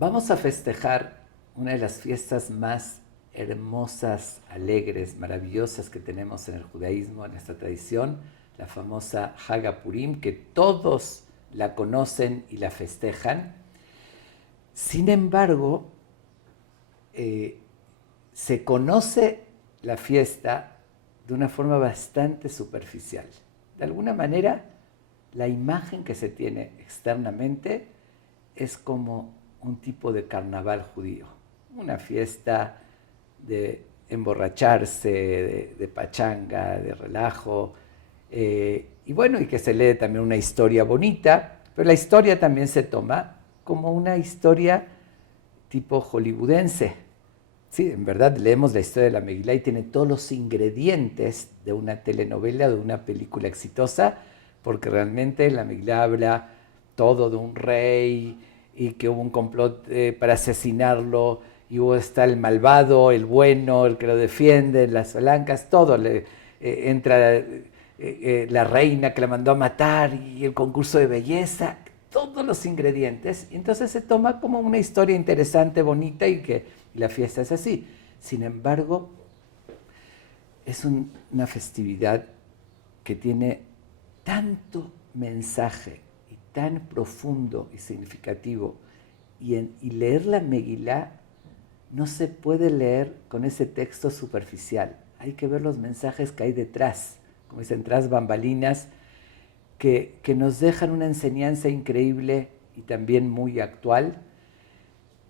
Vamos a festejar una de las fiestas más hermosas, alegres, maravillosas que tenemos en el judaísmo, en esta tradición, la famosa Hag HaPurim, que todos la conocen y la festejan. Sin embargo, se conoce la fiesta de una forma bastante superficial. De alguna manera, la imagen que se tiene externamente es como un tipo de carnaval judío, una fiesta de emborracharse, de pachanga, de relajo, y bueno, y que se lee también una historia bonita, pero la historia también se toma como una historia tipo hollywoodense. Sí, en verdad leemos la historia de la Megilá y tiene todos los ingredientes de una telenovela, de una película exitosa, porque realmente la Megilá habla todo de un rey y que hubo un complot para asesinarlo, y está el malvado, el bueno, el que lo defiende, las palancas, todo. Entra la reina que la mandó a matar y el concurso de belleza, todos los ingredientes. Y entonces se toma como una historia interesante, bonita, y la fiesta es así. Sin embargo, es una festividad que tiene tanto mensaje y tan profundo y significativo. Y leer la Megilá no se puede leer con ese texto superficial. Hay que ver los mensajes que hay detrás, como dicen, tras bambalinas, que nos dejan una enseñanza increíble y también muy actual.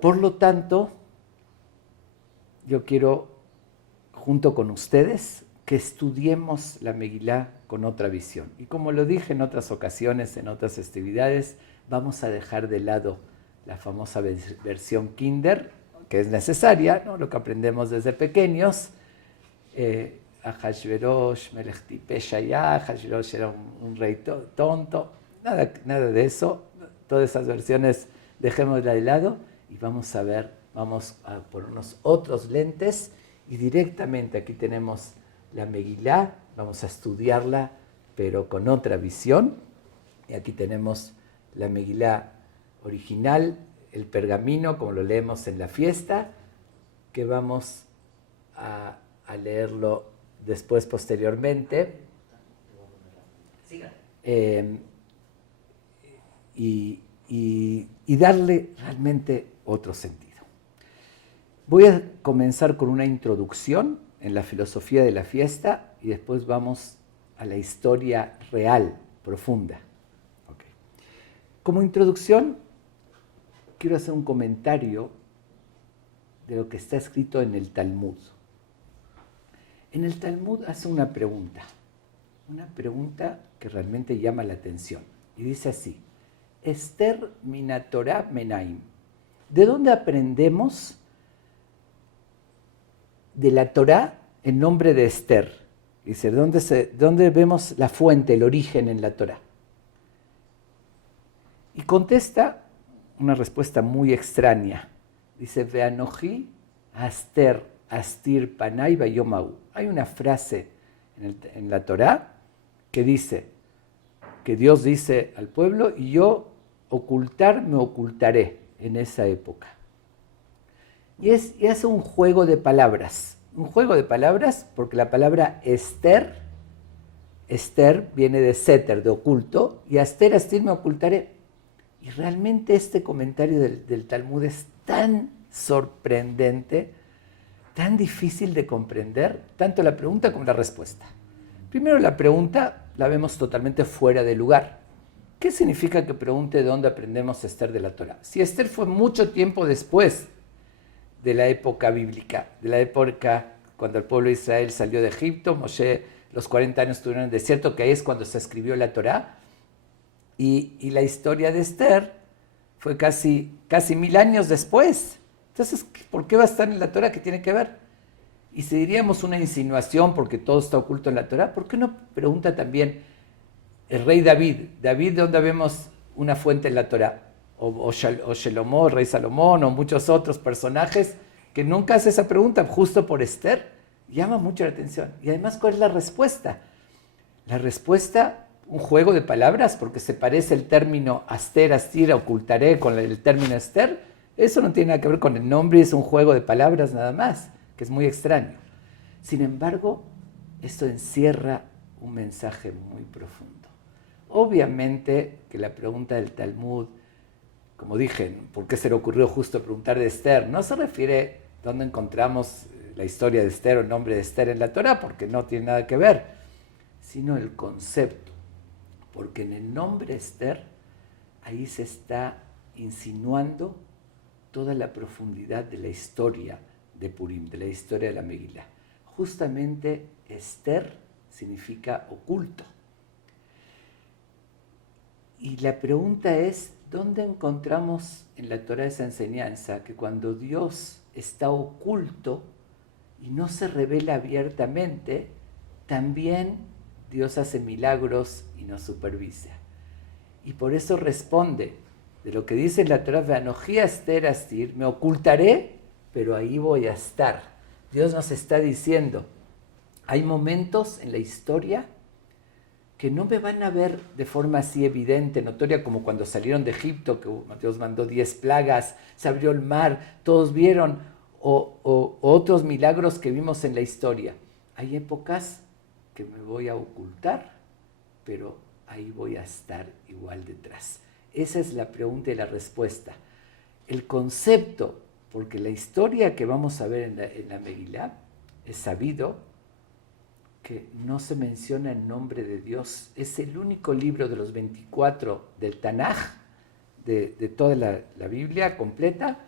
Por lo tanto, yo quiero, junto con ustedes, que estudiemos la Megilá con otra visión. Y como lo dije en otras ocasiones, en otras festividades, vamos a dejar de lado la famosa versión Kinder, que es necesaria, ¿no? Lo que aprendemos desde pequeños. Ahashverosh, Melech Tipesh Hayah, Ahashverosh era un rey tonto, nada de eso. Todas esas versiones dejémoslas de lado y vamos a ponernos otros lentes y directamente aquí tenemos la Megilá, vamos a estudiarla pero con otra visión. Y aquí tenemos la Megilá original, el pergamino, como lo leemos en la fiesta, que vamos a leerlo después, posteriormente, y darle realmente otro sentido. Voy a comenzar con una introducción en la filosofía de la fiesta y después vamos a la historia real, profunda. Okay. Como introducción, quiero hacer un comentario de lo que está escrito en el Talmud. En el Talmud hace una pregunta que realmente llama la atención. Y dice así: Esther minatorá menaim. ¿De dónde aprendemos de la Torá el nombre de Esther? Dice, ¿dónde vemos la fuente, el origen en la Torá? Y contesta una respuesta muy extraña. Dice, Veanoji Aster Astir Panay Bayomau. Hay una frase en la Torá que dice, que Dios dice al pueblo, y yo me ocultaré en esa época. Y hace un juego de palabras. Un juego de palabras porque la palabra Esther viene de seter, de oculto, y Astir me ocultaré. Y realmente este comentario del Talmud es tan sorprendente, tan difícil de comprender, tanto la pregunta como la respuesta. Primero, la pregunta la vemos totalmente fuera de lugar. ¿Qué significa que pregunte de dónde aprendemos Esther de la Torá? Si Esther fue mucho tiempo después de la época bíblica, de la época cuando el pueblo de Israel salió de Egipto, Moshe los 40 años estuvieron en el desierto, que ahí es cuando se escribió la Torá, y la historia de Esther fue casi 1000 años después. Entonces, ¿por qué va a estar en la Torá? ¿Qué tiene que ver? Y si diríamos una insinuación, porque todo está oculto en la Torá, ¿por qué no pregunta también el rey David? David, ¿de dónde vemos una fuente en la Torá? O Shlomo, el rey Salomón, o muchos otros personajes que nunca hace esa pregunta, justo por Esther, llama mucho la atención. Y además, ¿cuál es la respuesta? La respuesta, un juego de palabras, porque se parece el término Astir, ocultaré, con el término Esther, Eso no tiene nada que ver con el nombre, es un juego de palabras nada más, que es muy extraño. Sin embargo, esto encierra un mensaje muy profundo. Obviamente que la pregunta del Talmud, como dije, ¿por qué se le ocurrió justo preguntar de Esther? No se refiere a dónde encontramos la historia de Esther o el nombre de Esther en la Torá, porque no tiene nada que ver, sino el concepto. Porque en el nombre Esther, ahí se está insinuando toda la profundidad de la historia de Purim, de la historia de la Megilá. Justamente Esther significa oculto. Y la pregunta es, ¿dónde encontramos en la Torá esa enseñanza que cuando Dios está oculto y no se revela abiertamente, también Dios hace milagros y nos supervisa? Y por eso responde de lo que dice la Torá, Veanojí Esther astir, me ocultaré, pero ahí voy a estar. Dios nos está diciendo, hay momentos en la historia que no me van a ver de forma así evidente, notoria, como cuando salieron de Egipto, que Dios mandó 10 plagas, se abrió el mar, todos vieron, o otros milagros que vimos en la historia. Hay épocas que me voy a ocultar, pero ahí voy a estar igual detrás. Esa es la pregunta y la respuesta. El concepto, porque la historia que vamos a ver en la Megilá, es sabido que no se menciona el nombre de Dios. Es el único libro de los 24 del Tanaj, de toda la Biblia completa,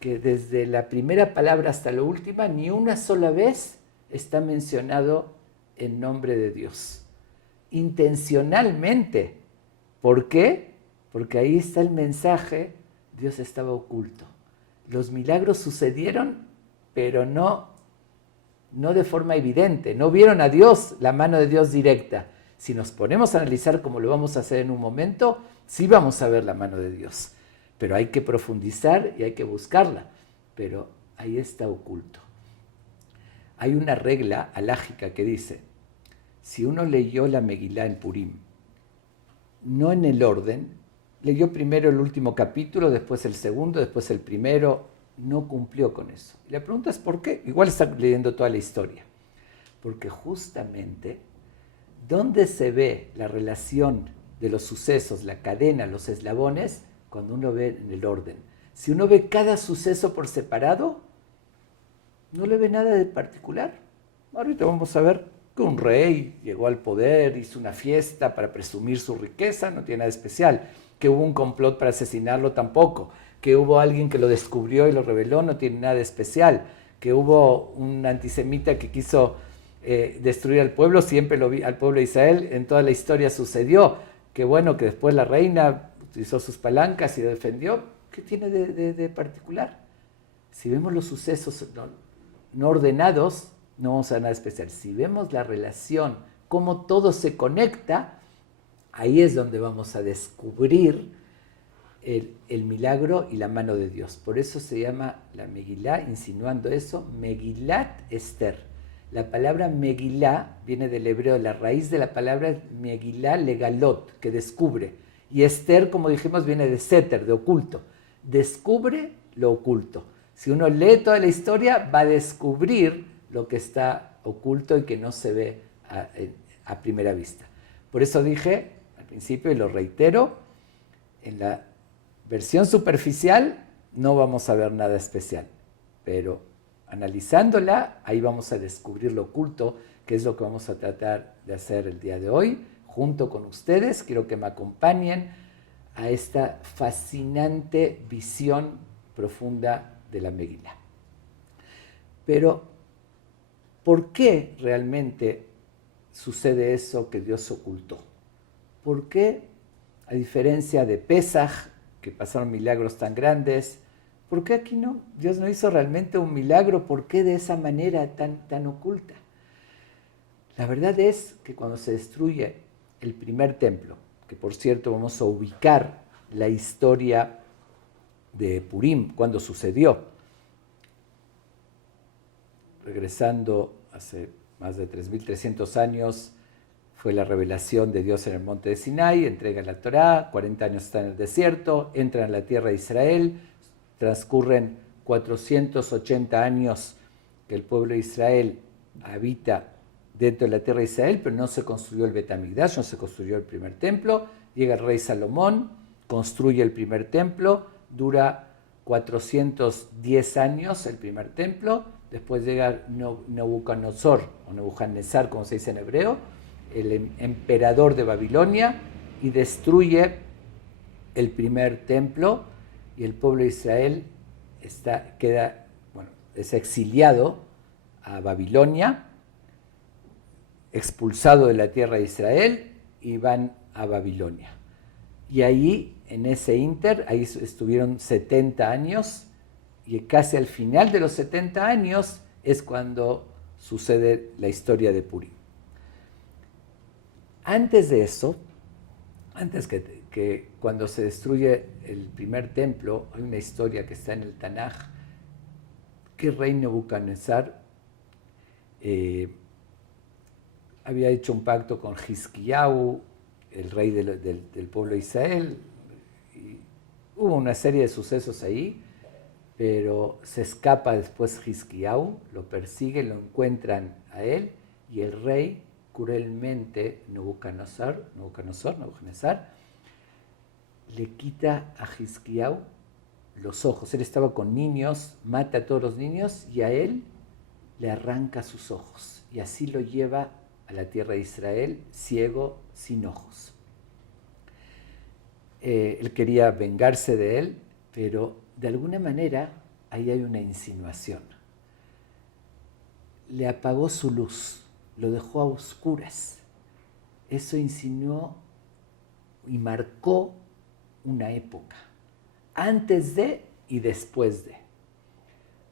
que desde la primera palabra hasta la última, ni una sola vez está mencionado el nombre de Dios. Intencionalmente. ¿Por qué? Porque ahí está el mensaje, Dios estaba oculto. Los milagros sucedieron, pero no de forma evidente. No vieron a Dios, la mano de Dios directa. Si nos ponemos a analizar como lo vamos a hacer en un momento, sí vamos a ver la mano de Dios. Pero hay que profundizar y hay que buscarla. Pero ahí está oculto. Hay una regla halágica que dice, si uno leyó la Megilá en Purim, no en el orden, leyó primero el último capítulo, después el segundo, después el primero, no cumplió con eso. Y la pregunta es ¿por qué? Igual está leyendo toda la historia. Porque justamente, ¿dónde se ve la relación de los sucesos, la cadena, los eslabones, cuando uno ve en el orden? Si uno ve cada suceso por separado, no le ve nada de particular. Ahorita vamos a ver que un rey llegó al poder, hizo una fiesta para presumir su riqueza, no tiene nada especial. Que hubo un complot para asesinarlo, tampoco. Que hubo alguien que lo descubrió y lo reveló, no tiene nada especial. Que hubo un antisemita que quiso destruir al pueblo, siempre al pueblo de Israel, en toda la historia sucedió. Que bueno, que después la reina utilizó sus palancas y lo defendió. ¿Qué tiene de particular? Si vemos los sucesos no ordenados, no vamos a ver nada especial. Si vemos la relación, cómo todo se conecta, ahí es donde vamos a descubrir el milagro y la mano de Dios. Por eso se llama la Megilá, insinuando eso, Megilat Esther. La palabra Megilá viene del hebreo, la raíz de la palabra es Megilá legalot, que descubre. Y Esther, como dijimos, viene de seter, de oculto. Descubre lo oculto. Si uno lee toda la historia, va a descubrir lo que está oculto y que no se ve a primera vista. Por eso dije al principio, y lo reitero, en la versión superficial no vamos a ver nada especial, pero analizándola, ahí vamos a descubrir lo oculto, que es lo que vamos a tratar de hacer el día de hoy, junto con ustedes. Quiero que me acompañen a esta fascinante visión profunda de la Megilá. Pero, ¿por qué realmente sucede eso que Dios ocultó? ¿Por qué, a diferencia de Pesaj, que pasaron milagros tan grandes, por qué aquí no? Dios no hizo realmente un milagro. ¿Por qué de esa manera tan oculta? La verdad es que cuando se destruye el primer templo, que por cierto vamos a ubicar la historia de Purim, cuando sucedió, regresando hace más de 3.300 años, fue la revelación de Dios en el monte de Sinai, entrega la Torá, 40 años está en el desierto, entra en la tierra de Israel, transcurren 480 años que el pueblo de Israel habita dentro de la tierra de Israel, pero no se construyó el Bet Hamikdash, no se construyó el primer templo. Llega el rey Salomón, construye el primer templo, dura 410 años el primer templo. Después llega Nabucodonosor, o Nebuchadnezzar, como se dice en hebreo, el emperador de Babilonia, y destruye el primer templo, y el pueblo de Israel es exiliado a Babilonia, expulsado de la tierra de Israel, y van a Babilonia. Y ahí, en ese ínter, ahí estuvieron 70 años, y casi al final de los 70 años es cuando sucede la historia de Purim. Antes de eso, antes que cuando se destruye el primer templo, hay una historia que está en el Tanaj, que el rey Nebuchadnezzar había hecho un pacto con Hizkiyahu, el rey del pueblo de Israel, y hubo una serie de sucesos ahí, pero se escapa después Hizkiyahu, lo persigue, lo encuentran a él, y el rey cruelmente, Nebuchadnezzar, le quita a Hizkiyahu los ojos. Él estaba con niños, mata a todos los niños, y a él le arranca sus ojos, y así lo lleva a la tierra de Israel, ciego, sin ojos. Él quería vengarse de él, pero de alguna manera ahí hay una insinuación. Le apagó su luz, lo dejó a oscuras. Eso insinuó y marcó una época, antes de y después de.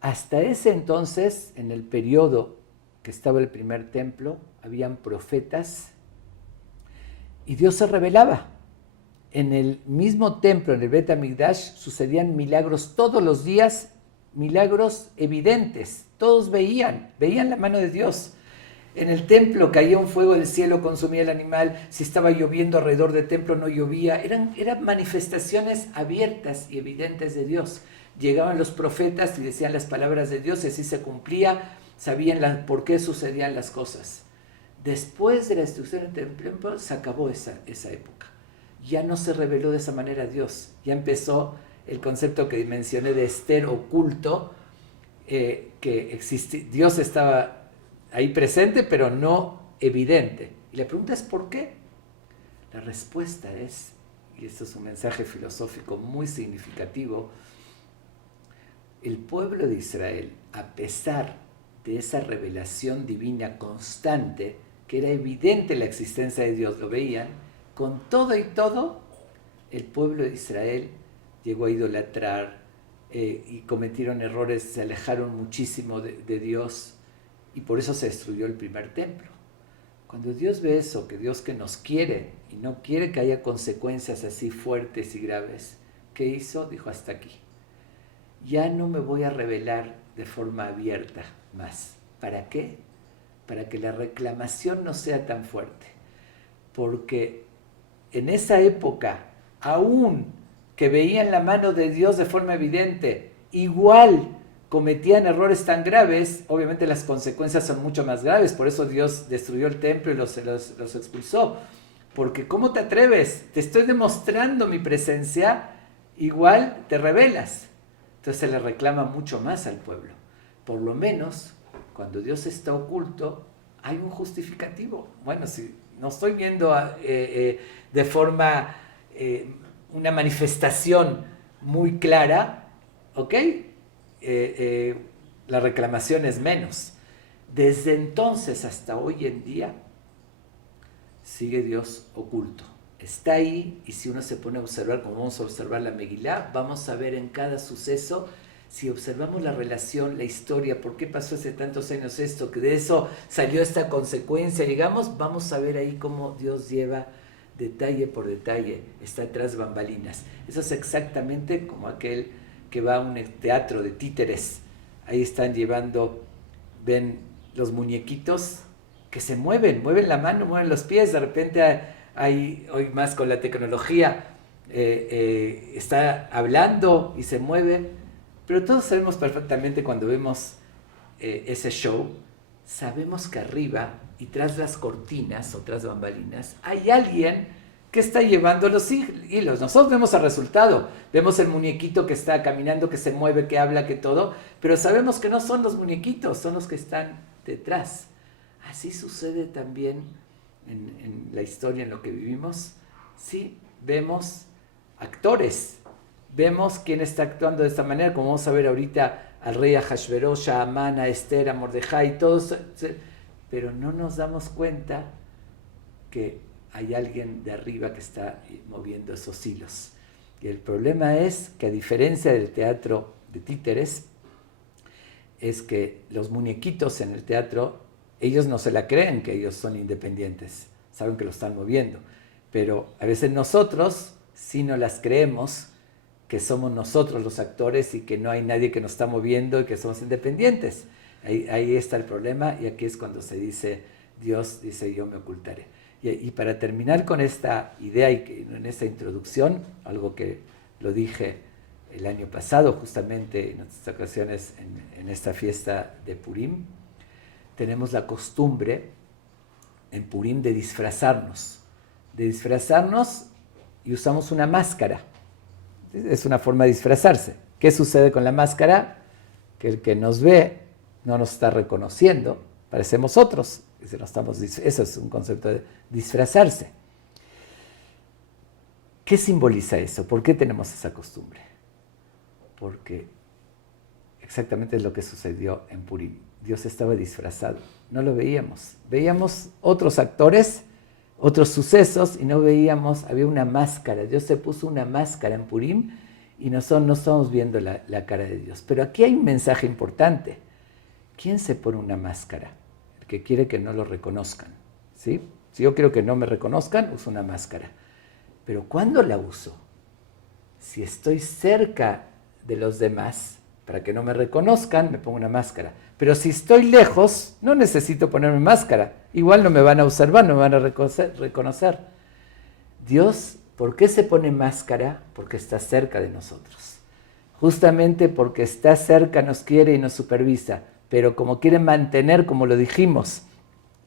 Hasta ese entonces, en el periodo que estaba el primer templo, habían profetas y Dios se revelaba. En el mismo templo, en el Bet Hamikdash, sucedían milagros todos los días, milagros evidentes. Todos veían la mano de Dios. En el templo caía un fuego del cielo, consumía el animal. Si estaba lloviendo alrededor del templo, no llovía. Eran manifestaciones abiertas y evidentes de Dios. Llegaban los profetas y decían las palabras de Dios, y así se cumplía. Sabían por qué sucedían las cosas. Después de la destrucción del templo, se acabó esa época. Ya no se reveló de esa manera a Dios. Ya empezó el concepto que mencioné de Esther oculto, que existe. Dios estaba ahí presente, pero no evidente. Y la pregunta es ¿por qué? La respuesta es, y esto es un mensaje filosófico muy significativo, el pueblo de Israel, a pesar de esa revelación divina constante, que era evidente la existencia de Dios, lo veían, con todo y todo, el pueblo de Israel llegó a idolatrar y cometieron errores, se alejaron muchísimo de Dios, y por eso se destruyó el primer templo. Cuando Dios ve eso, que Dios que nos quiere y no quiere que haya consecuencias así fuertes y graves, ¿qué hizo? Dijo hasta aquí. Ya no me voy a revelar de forma abierta más. ¿Para qué? Para que la reclamación no sea tan fuerte. Porque en esa época, aún que veían la mano de Dios de forma evidente, igual cometían errores tan graves, obviamente las consecuencias son mucho más graves, por eso Dios destruyó el templo y los expulsó. Porque ¿cómo te atreves? Te estoy demostrando mi presencia, igual te rebelas. Entonces se le reclama mucho más al pueblo. Por lo menos, cuando Dios está oculto, hay un justificativo. Bueno, si no estoy viendo de forma, una manifestación muy clara, ¿ok? La reclamación es menos. Desde entonces hasta hoy en día, sigue Dios oculto. Está ahí, y si uno se pone a observar, como vamos a observar la Megilá, vamos a ver en cada suceso, si observamos la relación, la historia, por qué pasó hace tantos años esto, que de eso salió esta consecuencia, digamos, vamos a ver ahí cómo Dios lleva detalle por detalle, está tras bambalinas. Eso es exactamente como aquel que va a un teatro de títeres. Ahí están llevando, ven los muñequitos que se mueven la mano, mueven los pies, de repente hay, hoy más con la tecnología, está hablando y se mueve. Pero todos sabemos perfectamente cuando vemos ese show, sabemos que arriba y tras las cortinas o tras bambalinas hay alguien que está llevando los hilos. Nosotros vemos el resultado, vemos el muñequito que está caminando, que se mueve, que habla, que todo, pero sabemos que no son los muñequitos, son los que están detrás. Así sucede también en la historia, en lo que vivimos. Sí, vemos actores, vemos quién está actuando de esta manera, como vamos a ver ahorita al rey Ahasverosh, a Amán, a Esther, a Mordejai, todos, pero no nos damos cuenta que hay alguien de arriba que está moviendo esos hilos. Y el problema es que, a diferencia del teatro de títeres, es que los muñequitos en el teatro, ellos no se la creen que ellos son independientes, saben que lo están moviendo, pero a veces nosotros sí no las creemos, que somos nosotros los actores y que no hay nadie que nos está moviendo y que somos independientes. Ahí está el problema, y aquí es cuando se dice, Dios dice, yo me ocultaré. Y para terminar con esta idea y en esta introducción, algo que lo dije el año pasado justamente en otras ocasiones en esta fiesta de Purim, tenemos la costumbre en Purim de disfrazarnos y usamos una máscara. Es una forma de disfrazarse. ¿Qué sucede con la máscara? Que el que nos ve no nos está reconociendo, parecemos otros. Eso es un concepto de disfrazarse. ¿Qué simboliza eso? ¿Por qué tenemos esa costumbre? Porque exactamente es lo que sucedió en Purim. Dios estaba disfrazado, no lo veíamos. Veíamos otros actores, otros sucesos, y no veíamos, había una máscara. Dios se puso una máscara en Purim y no estamos viendo la cara de Dios. Pero aquí hay un mensaje importante. ¿Quién se pone una máscara? El que quiere que no lo reconozcan, ¿sí? Si yo quiero que no me reconozcan, uso una máscara. Pero ¿cuándo la uso? Si estoy cerca de los demás, para que no me reconozcan, me pongo una máscara. Pero si estoy lejos, no necesito ponerme máscara. Igual no me van a observar, no me van a reconocer. Dios, ¿por qué se pone máscara? Porque está cerca de nosotros. Justamente porque está cerca, nos quiere y nos supervisa. Pero como quiere mantener, como lo dijimos,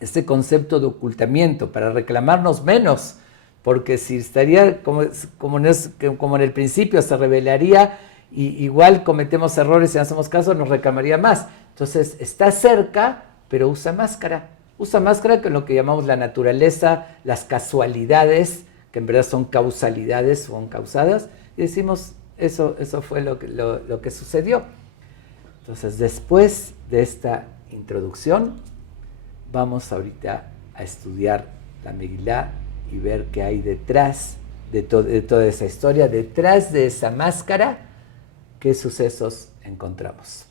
este concepto de ocultamiento para reclamarnos menos, porque si estaría como en el principio se revelaría, y igual cometemos errores y no hacemos caso, nos reclamaría más. Entonces está cerca, pero usa máscara. Usa máscara con lo que llamamos la naturaleza, las casualidades, que en verdad son causalidades, son causadas, y decimos, eso fue lo que sucedió. Entonces, después de esta introducción, vamos ahorita a estudiar la Megilá y ver qué hay detrás de toda esa historia, detrás de esa máscara, qué sucesos encontramos.